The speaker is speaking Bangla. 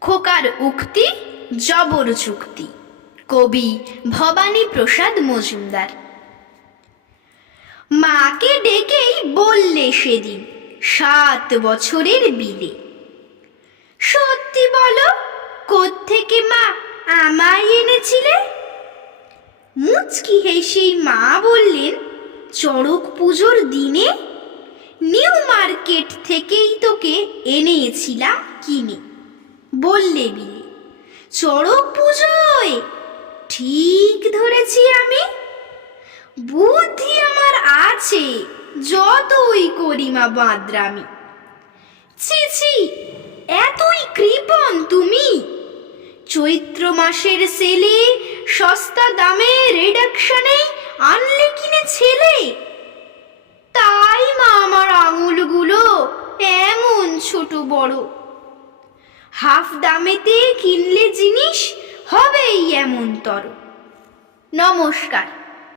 খোকার উক্তি, জবর চুক্তি কবি ভবানী প্রসাদ মজুমদার। মাকে ডেকেই বললে সেদিন, সাত বছরের বিলে। সত্যি বলো, কোত্থেকে মা আমায় এনেছিলে? মুচকি হেসেই মা বললেন, চড়ক পুজোর দিনে নিউ মার্কেট থেকেই তোকে এনেছিলাম কিনে। বললে বিলে, চড়ক পুজোয়, ঠিক ধরেছি আমি। বুদ্ধি আমার আছে, যতই করি মা বাঁদরামি। ছি ছি, এতই কৃপণ তুমি। চৈত্র মাসের সেলে, সস্তা দামে রিডাকশনে আনলে কিনে ছেলে। তাই মা আমার আঙুলগুলো এমন ছোট বড়। হাফ দামেতে কিনলে জিনিস হবেই এমন তর। নমস্কার।